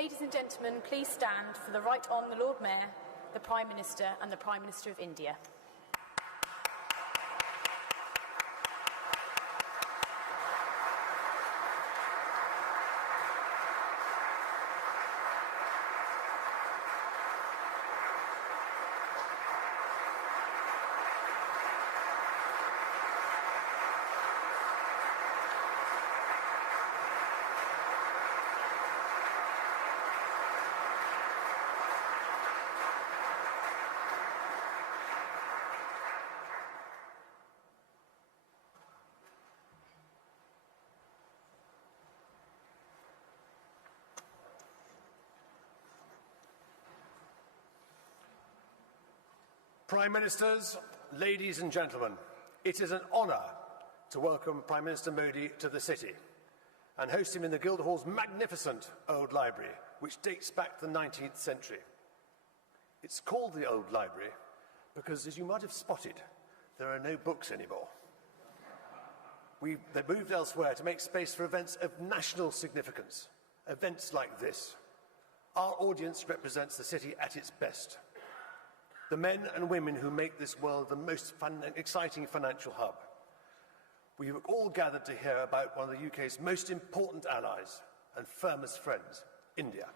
ladies and gentlemen, please stand for the Right Hon. The Lord Mayor, the Prime Minister and the Prime Minister of India. Prime Ministers, ladies and gentlemen, it is an honour to welcome Prime Minister Modi to the city and host him in the Guildhall's magnificent old library, which dates back to the 19th century. It's called the Old Library because, as you might have spotted, there are no books anymore. They moved elsewhere to make space for events of national significance, events like this. Our audience represents the city at its best. The men and women who make this world the most exciting financial hub. We have all gathered to hear about one of the UK's most important allies and firmest friends, India.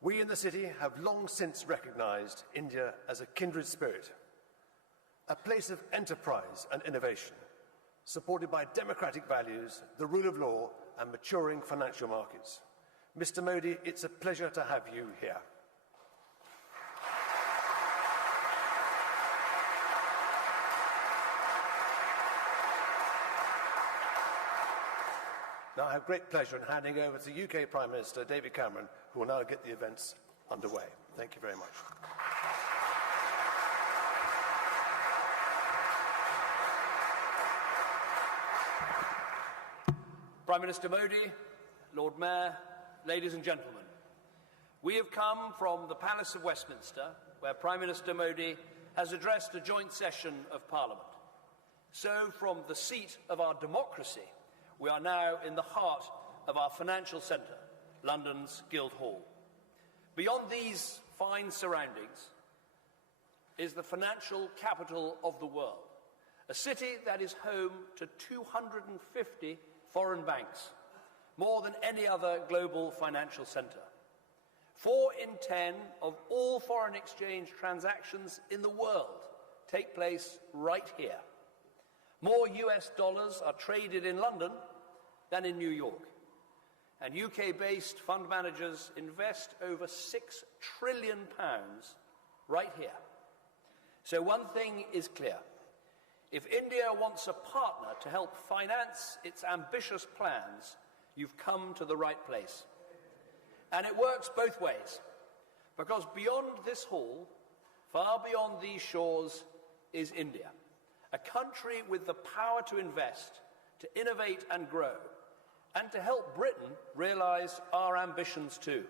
We in the city have long since recognised India as a kindred spirit, a place of enterprise and innovation, supported by democratic values, the rule of law and maturing financial markets. Mr. Modi, it's a pleasure to have you here. Now I have great pleasure in handing over to UK Prime Minister David Cameron, who will now get the events underway. Thank you very much. Prime Minister Modi, Lord Mayor, ladies and gentlemen, we have come from the Palace of Westminster, where Prime Minister Modi has addressed a joint session of Parliament. So, from the seat of our democracy, we are now in the heart of our financial centre, London's Guildhall. Beyond these fine surroundings is the financial capital of the world, a city that is home to 250 foreign banks, more than any other global financial centre. 4 in 10 of all foreign exchange transactions in the world take place right here. More US dollars are traded in London than in New York. And UK-based fund managers invest over £6 trillion right here. So one thing is clear. If India wants a partner to help finance its ambitious plans, you've come to the right place. And it works both ways, because beyond this hall, far beyond these shores, is India, a country with the power to invest, to innovate and grow, and to help Britain realise our ambitions too.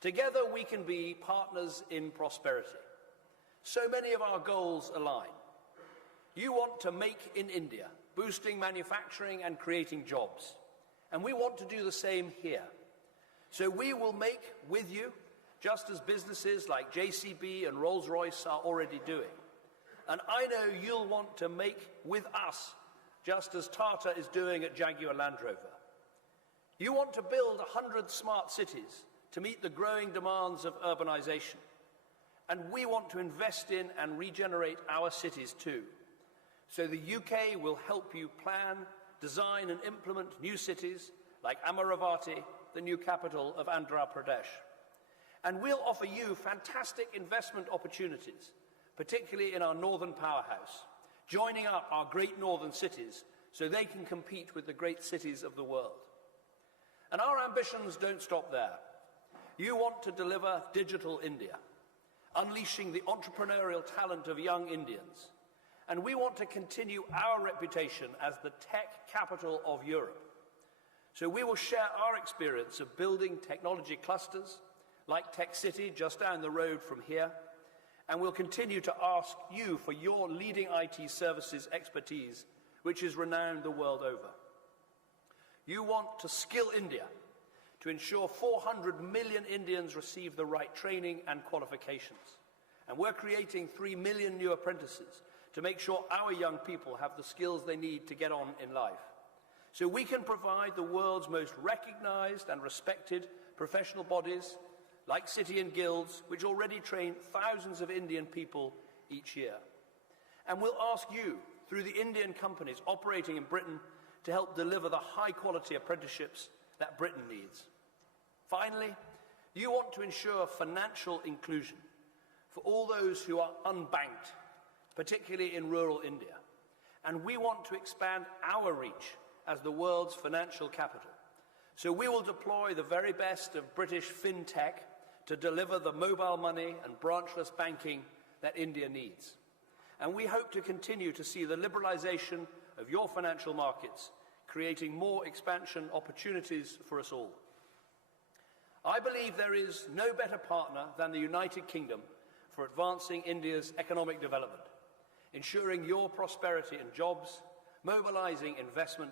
Together we can be partners in prosperity. So many of our goals align. You want to make in India, boosting manufacturing and creating jobs. And we want to do the same here. So we will make with you, just as businesses like JCB and Rolls-Royce are already doing. And I know you'll want to make with us, just as Tata is doing at Jaguar Land Rover. You want to build 100 smart cities to meet the growing demands of urbanisation. And we want to invest in and regenerate our cities too. So the UK will help you plan, design and implement new cities like Amaravati, the new capital of Andhra Pradesh. And we'll offer you fantastic investment opportunities, particularly in our northern powerhouse, joining up our great northern cities so they can compete with the great cities of the world. And our ambitions don't stop there. You want to deliver digital India, unleashing the entrepreneurial talent of young Indians. And we want to continue our reputation as the tech capital of Europe. So we will share our experience of building technology clusters, like Tech City just down the road from here, and we'll continue to ask you for your leading IT services expertise, which is renowned the world over. You want to skill India, to ensure 400 million Indians receive the right training and qualifications. And we're creating 3 million new apprentices to make sure our young people have the skills they need to get on in life. So we can provide the world's most recognized and respected professional bodies, like City and Guilds, which already train thousands of Indian people each year. And we'll ask you, through the Indian companies operating in Britain, to help deliver the high-quality apprenticeships that Britain needs. Finally, you want to ensure financial inclusion for all those who are unbanked, particularly in rural India. And we want to expand our reach as the world's financial capital. So we will deploy the very best of British fintech to deliver the mobile money and branchless banking that India needs. And we hope to continue to see the liberalization of your financial markets, creating more expansion opportunities for us all. I believe there is no better partner than the United Kingdom for advancing India's economic development, ensuring your prosperity and jobs, mobilizing investment,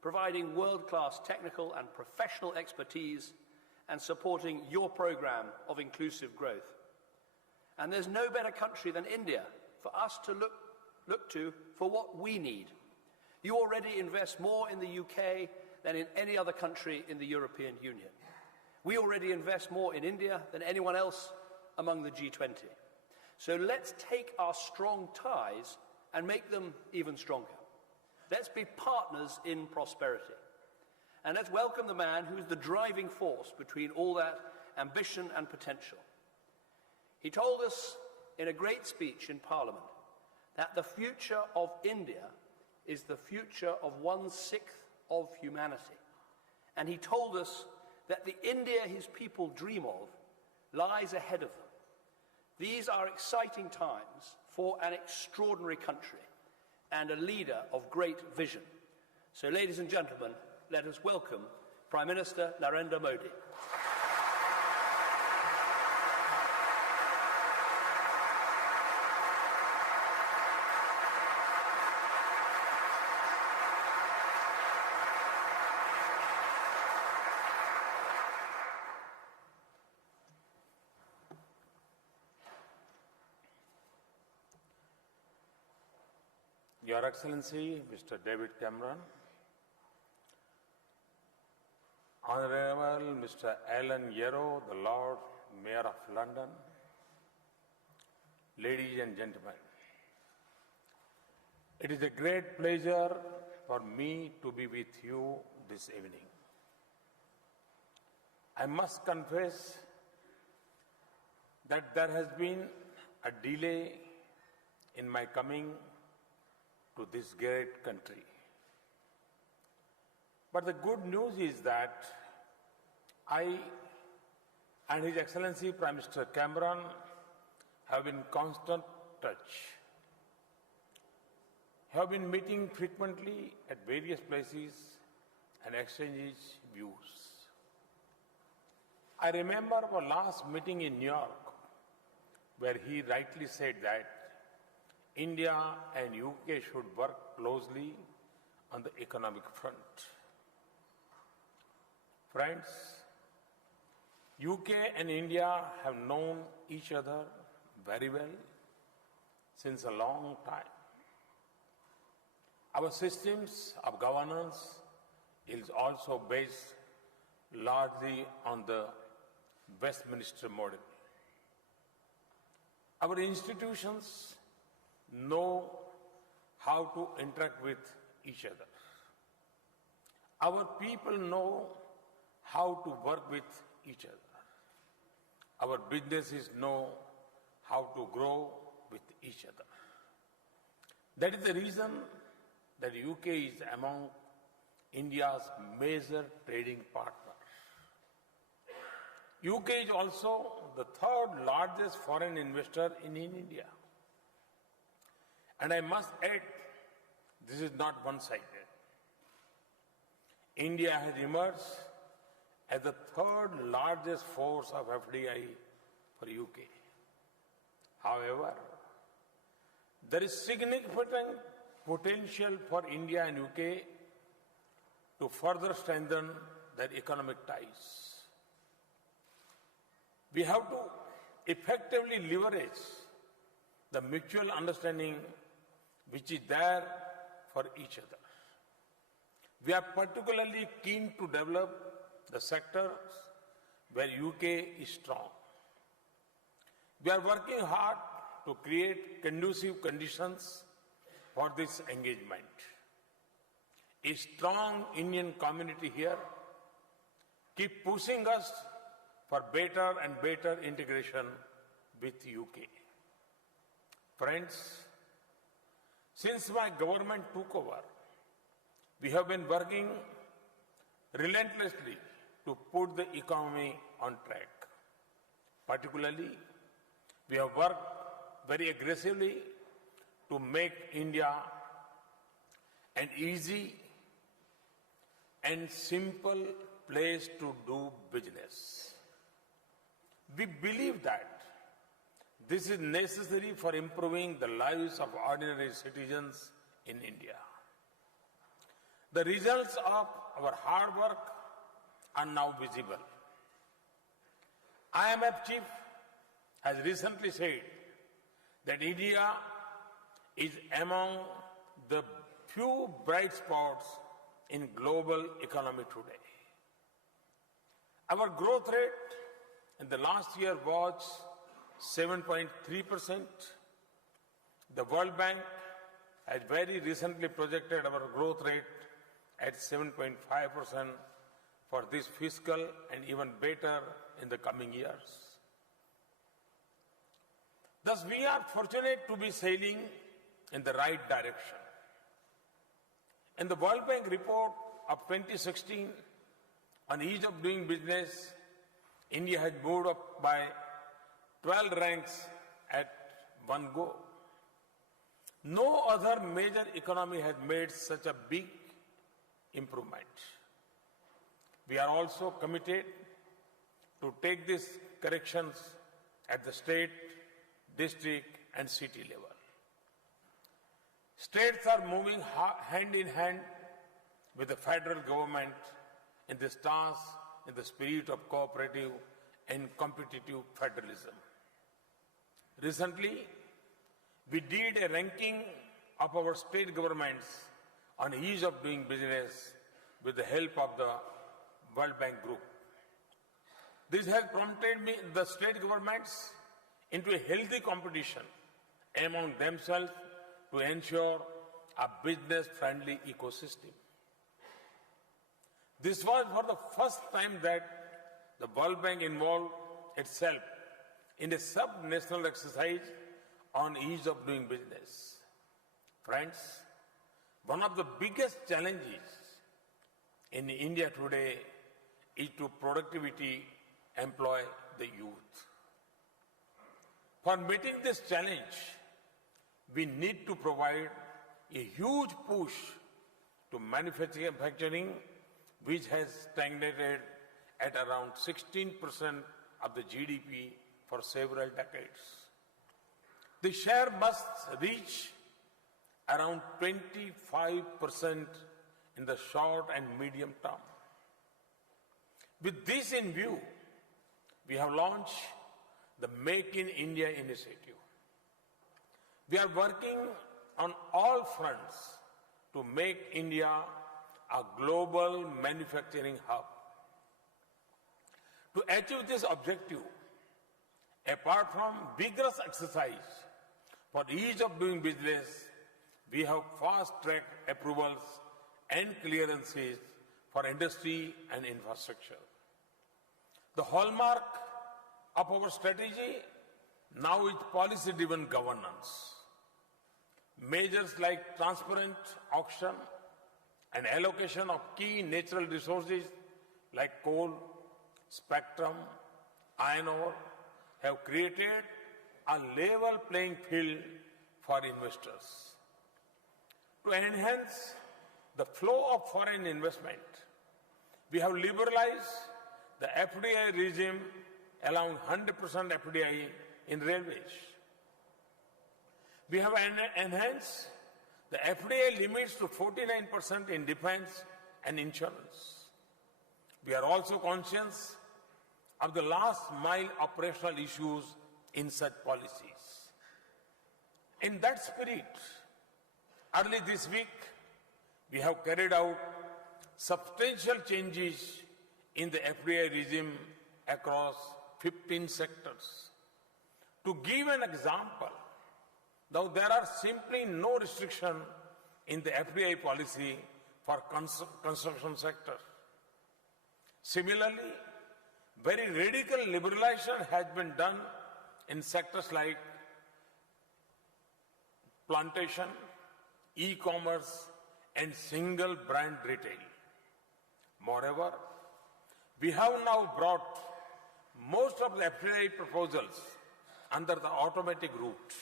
providing world-class technical and professional expertise, and supporting your program of inclusive growth. And there's no better country than India for us to look to for what we need. You already invest more in the UK than in any other country in the European Union. We already invest more in India than anyone else among the G20. So let's take our strong ties and make them even stronger. Let's be partners in prosperity. And let's welcome the man who is the driving force between all that ambition and potential. He told us in a great speech in Parliament that the future of India is the future of 1/6 of humanity. And he told us that the India his people dream of lies ahead of them. These are exciting times for an extraordinary country and a leader of great vision. So, ladies and gentlemen, let us welcome Prime Minister Narendra Modi. Your Excellency, Mr. David Cameron, Honorable Mr. Alan Yarrow, the Lord Mayor of London, ladies and gentlemen, it is a great pleasure for me to be with you this evening. I must confess that there has been a delay in my coming to this great country. But the good news is that I and His Excellency Prime Minister Cameron have been in constant touch, have been meeting frequently at various places and exchanging views. I remember our last meeting in New York, where he rightly said that India and UK should work closely on the economic front. Friends, UK and India have known each other very well since a long time. Our systems of governance is also based largely on the Westminster model. Our institutions know how to interact with each other. Our people know how to work with each other. Our businesses know how to grow with each other. That is the reason that the UK is among India's major trading partners. UK is also the third largest foreign investor in India. And I must add, this is not one-sided. India has emerged as the third largest force of FDI for UK. However, there is significant potential for India and UK to further strengthen their economic ties. We have to effectively leverage the mutual understanding which is there for each other. We are particularly keen to develop the sectors where UK is strong. We are working hard to create conducive conditions for this engagement. A strong Indian community here keep pushing us for better and better integration with UK. Friends, since my government took over, we have been working relentlessly to put the economy on track. Particularly, we have worked very aggressively to make India an easy and simple place to do business. We believe that this is necessary for improving the lives of ordinary citizens in India. The results of our hard work are now visible. IMF chief has recently said that India is among the few bright spots in global economy today. Our growth rate in the last year was 7.3%. The World Bank has very recently projected our growth rate at 7.5% for this fiscal and even better in the coming years. Thus, we are fortunate to be sailing in the right direction. In the World Bank report of 2016 on ease of doing business, India has moved up by 12 ranks at one go. No other major economy has made such a big improvement. We are also committed to take these corrections at the state, district and city level. States are moving hand in hand with the federal government in this task in the spirit of cooperative and competitive federalism. Recently, we did a ranking of our state governments on ease of doing business with the help of the World Bank Group. This has prompted the state governments into a healthy competition among themselves to ensure a business-friendly ecosystem. This was for the first time that the World Bank involved itself in a sub-national exercise on ease of doing business. Friends, one of the biggest challenges in India today is to productivity employ the youth. For meeting this challenge, we need to provide a huge push to manufacturing, which has stagnated at around 16% of the GDP for several decades. The share must reach around 25% in the short and medium term. With this in view, we have launched the Make in India initiative. We are working on all fronts to make India a global manufacturing hub. To achieve this objective, apart from vigorous exercise for ease of doing business, we have fast-tracked approvals and clearances for industry and infrastructure. The hallmark of our strategy now is policy-driven governance. Measures like transparent auction and allocation of key natural resources like coal, spectrum, iron ore have created a level playing field for investors. To enhance the flow of foreign investment, we have liberalized the FDI regime, allowing 100% FDI in railways. We have enhanced the FDI limits to 49% in defense and insurance. We are also conscious of the last mile operational issues in such policies. In that spirit, early this week, we have carried out substantial changes in the FDI regime across 15 sectors. To give an example, now there are simply no restriction in the FDI policy for construction sector. Similarly, very radical liberalization has been done in sectors like plantation, e-commerce, and single brand retail. Moreover, we have now brought most of the FDI proposals under the automatic route.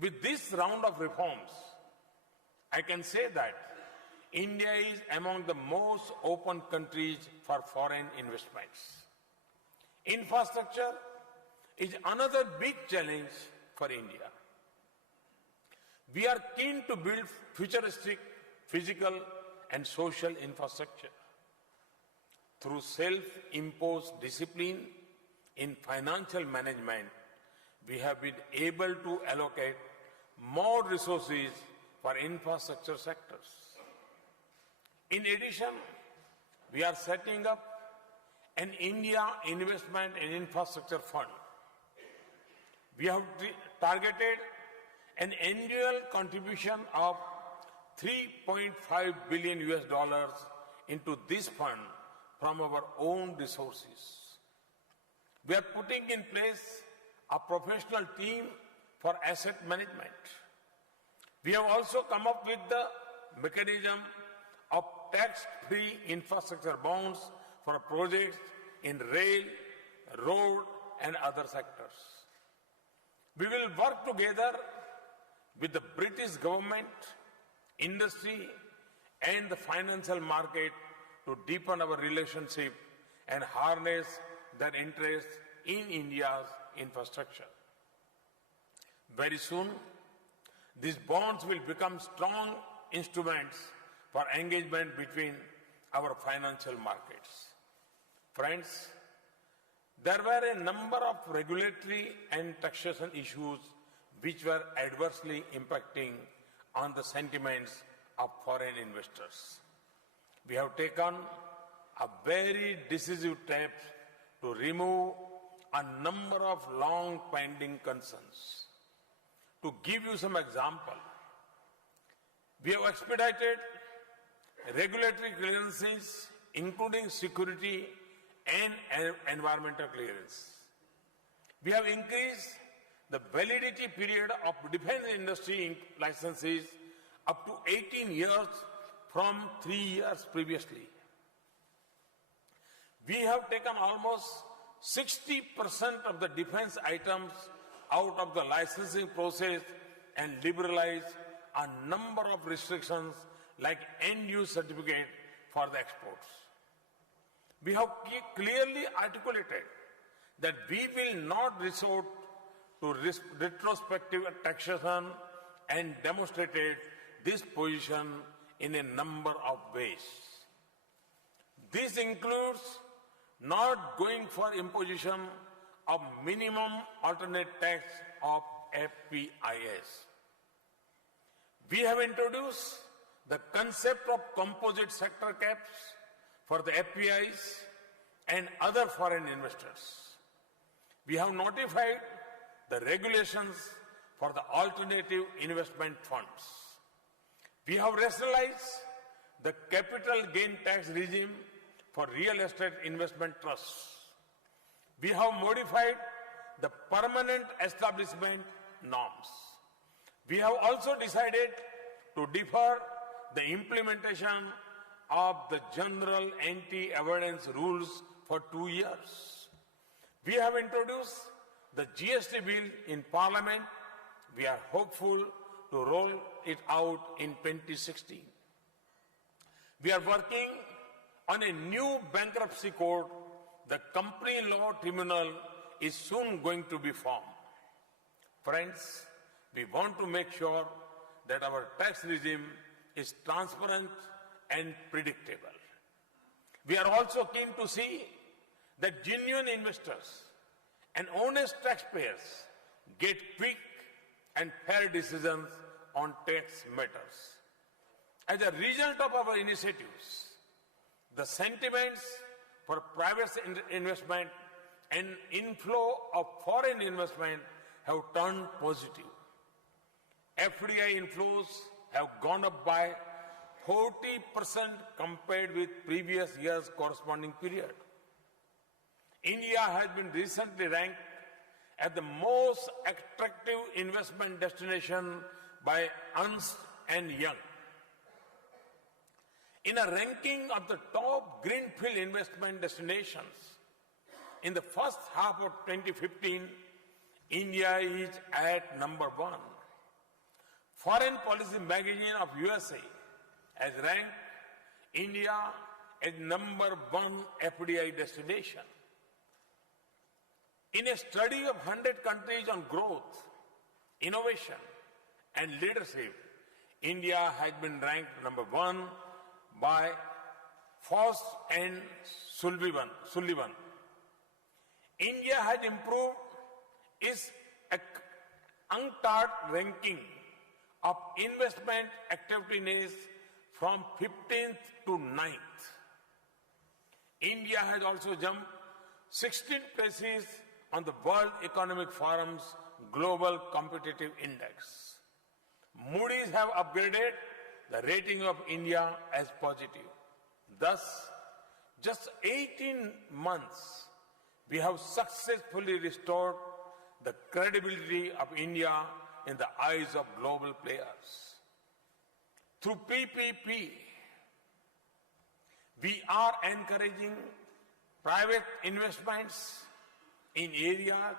With this round of reforms, I can say that India is among the most open countries for foreign investments. Infrastructure is another big challenge for India. We are keen to build futuristic, physical, and social infrastructure. Through self-imposed discipline in financial management, we have been able to allocate more resources for infrastructure sectors. In addition, we are setting up an India Investment and Infrastructure Fund. We have targeted an annual contribution of $3.5 billion into this fund from our own resources. We are putting in place a professional team for asset management. We have also come up with the mechanism of tax-free infrastructure bonds for projects in rail, road, and other sectors. We will work together with the British government, industry, and the financial market to deepen our relationship and harness their interest in India's infrastructure. Very soon, these bonds will become strong instruments for engagement between our financial markets. Friends, there were a number of regulatory and taxation issues which were adversely impacting on the sentiments of foreign investors. We have taken a very decisive steps to remove a number of long-pending concerns. To give you some example, we have expedited regulatory clearances, including security and environmental clearance. We have increased the validity period of defense industry licenses up to 18 years from 3 years previously. We have taken almost 60% of the defense items out of the licensing process and liberalized a number of restrictions like end-use certificate for the exports. We have clearly articulated that we will not resort to retrospective taxation and demonstrated this position in a number of ways. This includes not going for imposition of minimum alternate tax of FPIS. We have introduced the concept of composite sector caps for the FPIs and other foreign investors. We have notified the regulations for the alternative investment funds. We have rationalized the capital gain tax regime for real estate investment trusts. We have modified the permanent establishment norms. We have also decided to defer the implementation of the general anti-avoidance rules for 2 years. We have introduced the GST bill in Parliament. We are hopeful to roll it out in 2016. We are working on a new bankruptcy code. The company law tribunal is soon going to be formed. Friends, we want to make sure that our tax regime is transparent and predictable. We are also keen to see that genuine investors and honest taxpayers get quick and fair decisions on tax matters. As a result of our initiatives, the sentiments for private investment and inflow of foreign investment have turned positive. FDI inflows have gone up by 40% compared with previous year's corresponding period. India has been recently ranked as the most attractive investment destination by Ernst and Young. In a ranking of the top greenfield investment destinations, in the first half of 2015, India is at number 1. Foreign Policy magazine of USA has ranked India as number 1 FDI destination. In a study of 100 countries on growth, innovation, and leadership, India has been ranked number 1 by Frost and Sullivan. India has improved its UNCTAD ranking of investment activities from 15th to 9th. India has also jumped 16 places on the World Economic Forum's Global Competitive Index. Moody's have upgraded the rating of India as positive. Thus, just 18 months, we have successfully restored the credibility of India in the eyes of global players. Through PPP, we are encouraging private investments in areas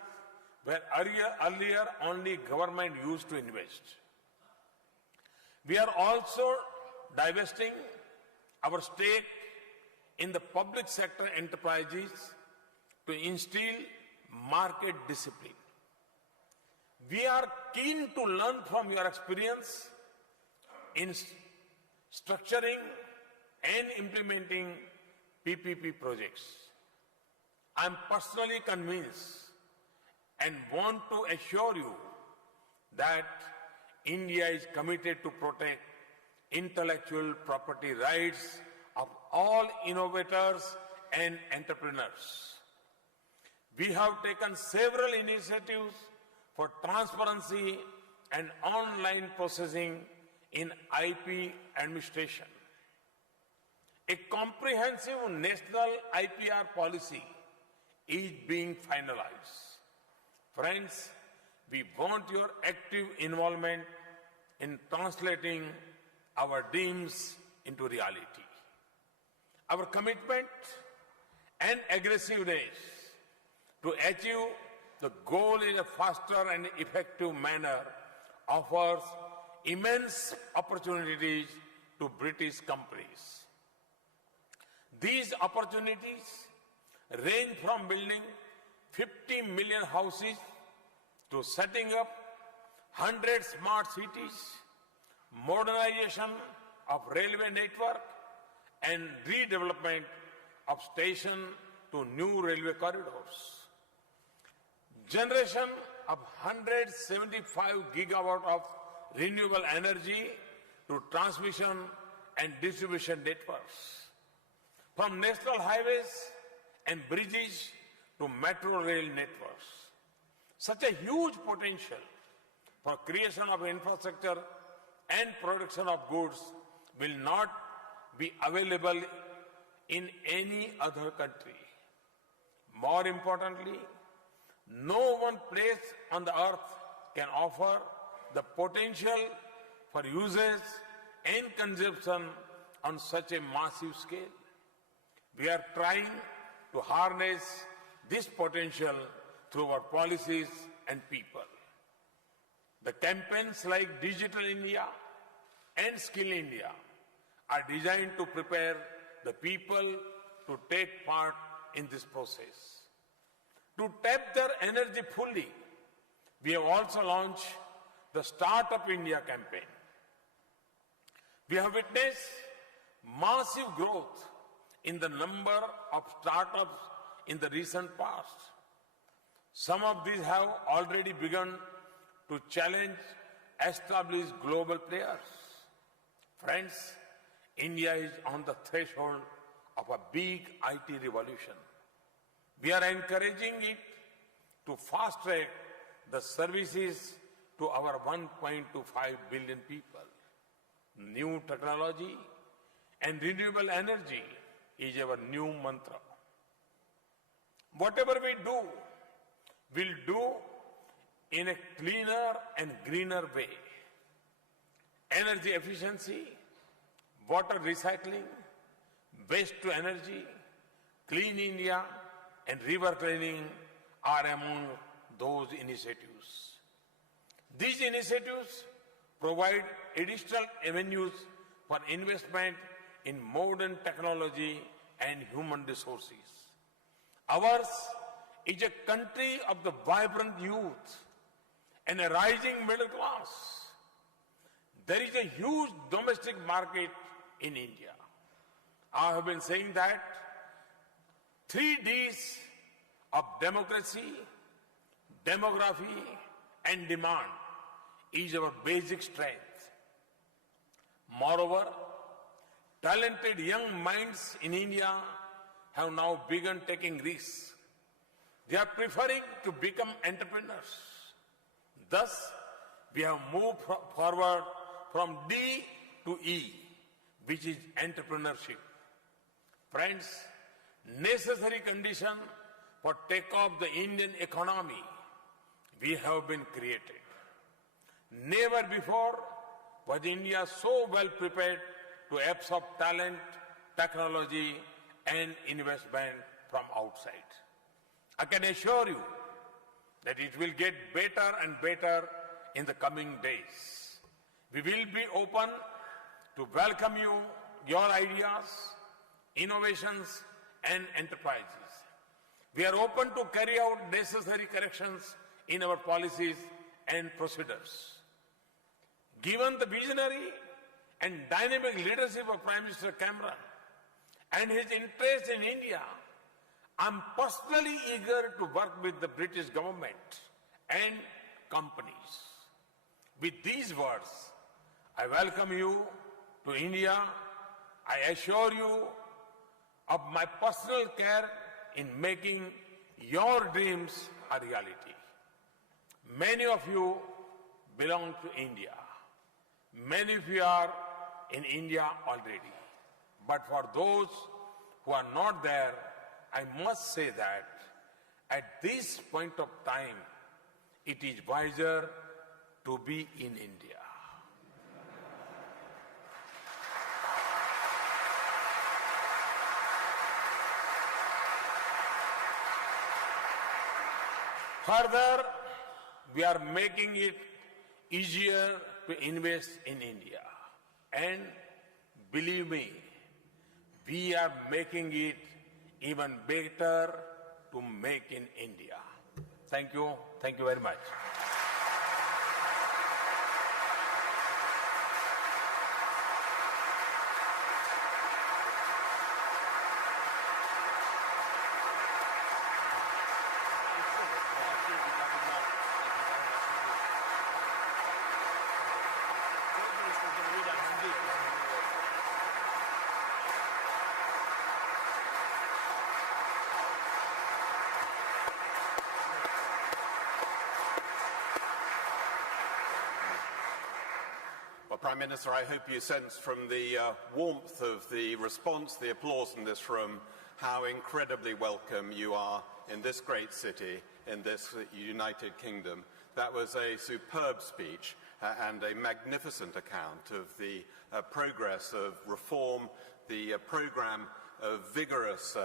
where earlier only government used to invest. We are also divesting our stake in the public sector enterprises to instill market discipline. We are keen to learn from your experience in structuring and implementing PPP projects. I am personally convinced and want to assure you that India is committed to protect intellectual property rights of all innovators and entrepreneurs. We have taken several initiatives for transparency and online processing in IP administration. A comprehensive national IPR policy is being finalized. Friends, we want your active involvement in translating our dreams into reality. Our commitment and aggressiveness to achieve the goal in a faster and effective manner offers immense opportunities to British companies. These opportunities range from building 50 million houses to setting up 100 smart cities, modernization of railway network, and redevelopment of stations to new railway corridors. Generation of 175 gigawatt of renewable energy to transmission and distribution networks. From national highways and bridges to metro rail networks. Such a huge potential for creation of infrastructure and production of goods will not be available in any other country. More importantly, no one place on the earth can offer the potential for usage and consumption on such a massive scale. We are trying to harness this potential through our policies and people. The campaigns like Digital India and Skill India are designed to prepare the people to take part in this process. To tap their energy fully, we have also launched the Startup India campaign. We have witnessed massive growth in the number of startups in the recent past. Some of these have already begun to challenge established global players. Friends, India is on the threshold of a big IT revolution. We are encouraging it to fast-track the services to our 1.25 billion people. New technology and renewable energy is our new mantra. Whatever we do, we'll do in a cleaner and greener way. Energy efficiency, water recycling, waste to energy, clean India, and river cleaning are among those initiatives. These initiatives provide additional avenues for investment in modern technology and human resources. Ours is a country of the vibrant youth and a rising middle class. There is a huge domestic market in India. I have been saying that 3 Ds of democracy, demography, and demand is our basic strength. Moreover, talented young minds in India have now begun taking risks. They are preferring to become entrepreneurs. Thus, we have moved forward from D to E, which is entrepreneurship. Friends, necessary condition for take-off the Indian economy we have been created. Never before was India so well prepared to absorb talent, technology, and investment from outside. I can assure you that it will get better and better in the coming days. We will be open to welcome you, your ideas, innovations, and enterprises. We are open to carry out necessary corrections in our policies and procedures. Given the visionary and dynamic leadership of Prime Minister Cameron and his interest in India, I am personally eager to work with the British government and companies. With these words, I welcome you to India. I assure you of my personal care in making your dreams a reality. Many of you belong to India. Many of you are in India already. But for those who are not there, I must say that at this point of time, it is wiser to be in India. Further, we are making it easier to invest in India. And believe me, we are making it even better to make in India. Thank you. Thank you very much. Prime Minister, I hope you sense from the warmth of the response, the applause in this room, how incredibly welcome you are in this great city, in this United Kingdom. That was a superb speech and a magnificent account of the progress of reform, the program of vigorous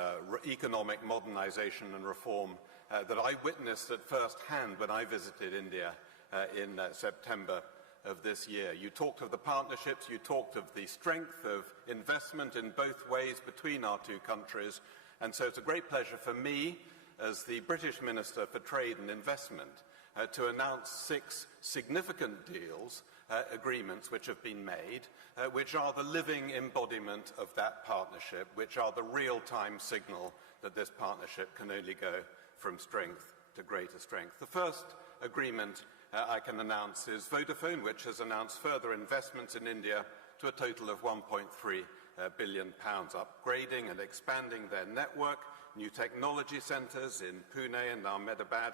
economic modernization and reform that I witnessed at first hand when I visited India in September of this year. You talked of the partnerships, you talked of the strength of investment in both ways between our two countries, and so it's a great pleasure for me as the British Minister for Trade and Investment to announce 6 significant deals, agreements which have been made, which are the living embodiment of that partnership, which are the real-time signal that this partnership can only go from strength to greater strength. The first agreement I can announce is Vodafone, which has announced further investments in India to a total of £1.3 billion, upgrading and expanding their network, new technology centres in Pune and Ahmedabad,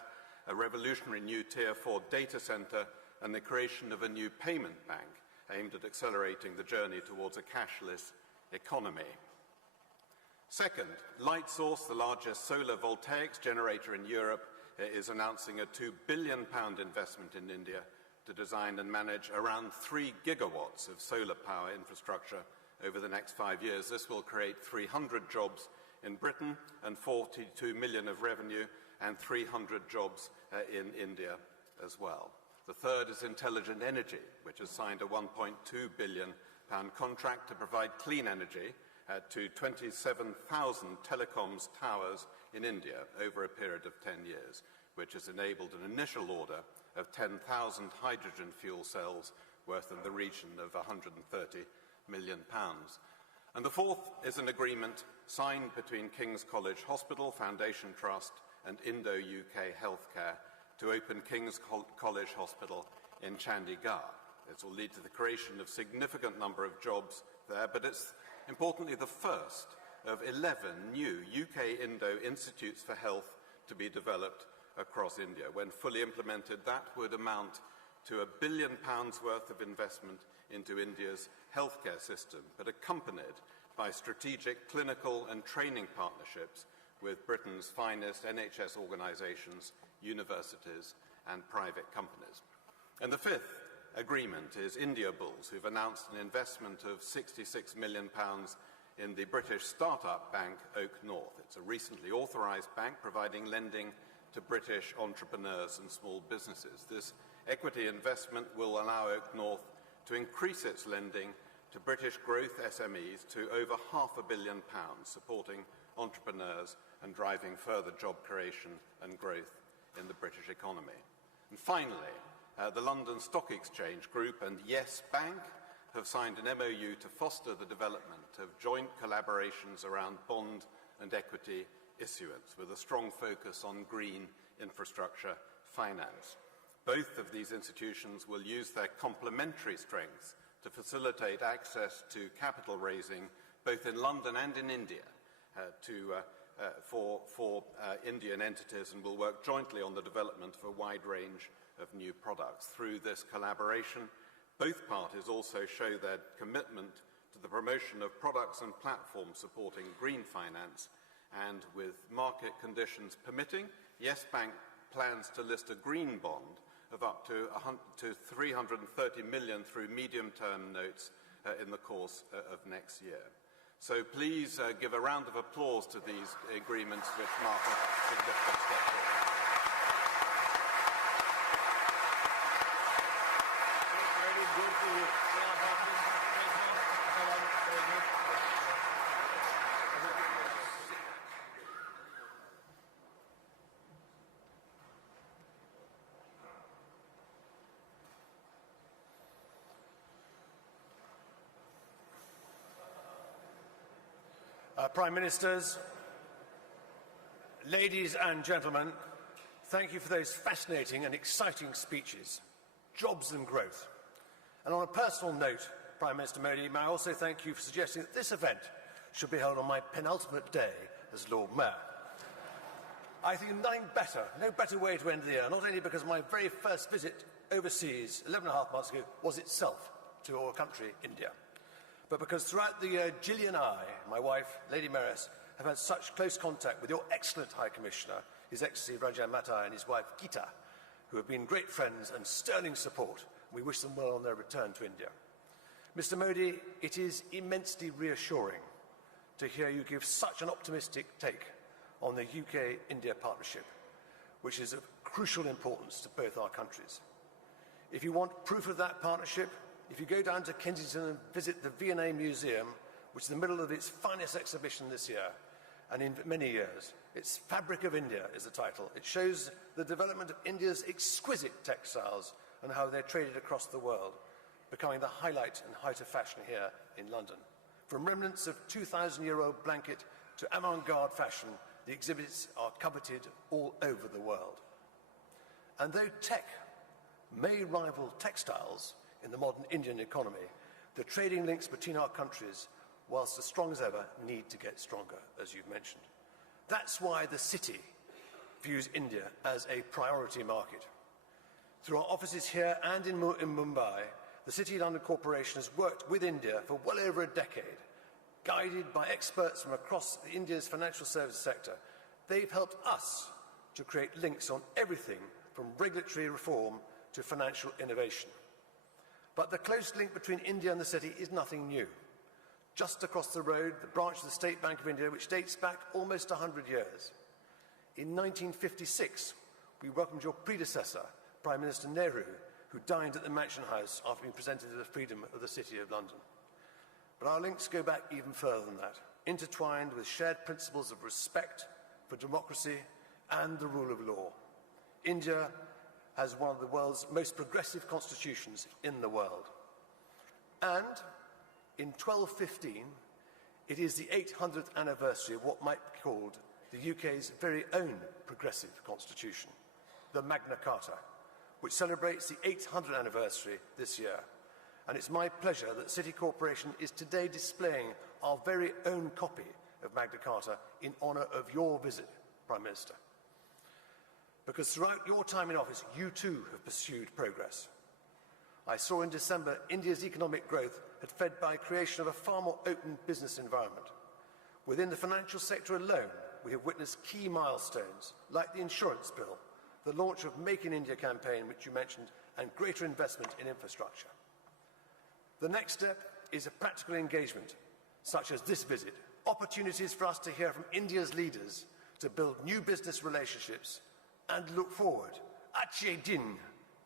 a revolutionary new Tier 4 data centre, and the creation of a new payment bank aimed at accelerating the journey towards a cashless economy. Second, Lightsource, the largest solar voltaics generator in Europe, is announcing a £2 billion investment in India to design and manage around 3 gigawatts of solar power infrastructure over the next 5 years. This will create 300 jobs in Britain and 42 million of revenue and 300 jobs in India as well. The third is Intelligent Energy, which has signed a £1.2 billion contract to provide clean energy to 27,000 telecoms towers in India over a period of 10 years, which has enabled an initial order of 10,000 hydrogen fuel cells worth in the region of £130 million. And the fourth is an agreement signed between King's College Hospital Foundation Trust and Indo-UK Healthcare to open King's College Hospital in Chandigarh. This will lead to the creation of a significant number of jobs there, but it's importantly the first of 11 new UK-Indo Institutes for Health to be developed across India. When fully implemented, that would amount to £1 billion worth of investment into India's healthcare system, but accompanied by strategic clinical and training partnerships with Britain's finest NHS organisations, universities and private companies. And the fifth agreement is Indiabulls, who've announced an investment of £66 million in the British startup bank Oak North. It's a recently authorised bank providing lending to British entrepreneurs and small businesses. This equity investment will allow Oak North to increase its lending to British growth SMEs to over £500 million, supporting entrepreneurs and driving further job creation and growth in the British economy. And finally, the London Stock Exchange Group and Yes Bank have signed an MOU to foster the development of joint collaborations around bond and equity issuance, with a strong focus on green infrastructure finance. Both of these institutions will use their complementary strengths to facilitate access to capital raising both in London and in India for Indian entities, and will work jointly on the development of a wide range of new products. Through this collaboration, both parties also show their commitment to the promotion of products and platforms supporting green finance, and with market conditions permitting, Yes Bank plans to list a green bond of up to 330 million through medium-term notes in the course of next year. So please give a round of applause to these agreements, which mark a significant step forward. Very good to you. Prime Ministers, ladies and gentlemen, thank you for those fascinating and exciting speeches. Jobs and growth. And on a personal note, Prime Minister Modi, may I also thank you for suggesting that this event should be held on my penultimate day as Lord Mayor. I think no better way to end the year, not only because my very first visit overseas 11.5 months ago was itself to your country, India, but because throughout the year, Gillian and I, my wife, Lady Mayoress, have had such close contact with your excellent High Commissioner, His Excellency Rajan Matai, and his wife Gita, who have been great friends and sterling support. We wish them well on their return to India. Mr. Modi, it is immensely reassuring to hear you give such an optimistic take on the UK-India partnership, which is of crucial importance to both our countries. If you want proof of that partnership, if you go down to Kensington and visit the V&A Museum, which is in the middle of its finest exhibition this year, and in many years. Its Fabric of India is the title. It shows the development of India's exquisite textiles and how they're traded across the world, becoming the highlight and height of fashion here in London. From remnants of 2,000-year-old blanket to avant-garde fashion, the exhibits are coveted all over the world. And though tech may rival textiles in the modern Indian economy, the trading links between our countries, whilst as strong as ever, need to get stronger, as you've mentioned. That's why the city views India as a priority market. Through our offices here and in Mumbai, the City London Corporation has worked with India for well over a decade. Guided by experts from across India's financial services sector, they've helped us to create links on everything from regulatory reform to financial innovation. But the close link between India and the city is nothing new. Just across the road, the branch of the State Bank of India, which dates back almost 100 years. In 1956, we welcomed your predecessor, Prime Minister Nehru, who dined at the Mansion House after being presented with the freedom of the City of London. But our links go back even further than that, intertwined with shared principles of respect for democracy and the rule of law. India has one of the world's most progressive constitutions in the world. And in 1215, it is the 800th anniversary of what might be called the UK's very own progressive constitution, the Magna Carta, which celebrates the 800th anniversary this year. And it's my pleasure that City Corporation is today displaying our very own copy of Magna Carta in honour of your visit, Prime Minister. Because throughout your time in office, you too have pursued progress. I saw in December India's economic growth had fed by creation of a far more open business environment. Within the financial sector alone, we have witnessed key milestones, like the insurance bill, the launch of Make in India campaign, which you mentioned, and greater investment in infrastructure. The next step is a practical engagement, such as this visit, opportunities for us to hear from India's leaders to build new business relationships and look forward. Achhe din,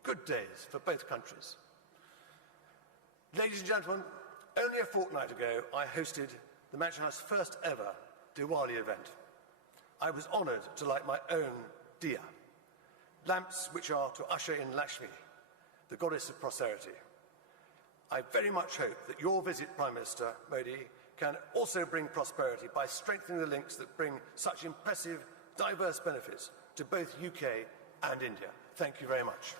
good days for both countries. Ladies and gentlemen, only a fortnight ago, I hosted the Mansion House first ever Diwali event. I was honoured to light my own diya, lamps which are to usher in Lakshmi, the goddess of prosperity. I very much hope that your visit, Prime Minister Modi, can also bring prosperity by strengthening the links that bring such impressive, diverse benefits to both UK and India. Thank you very much.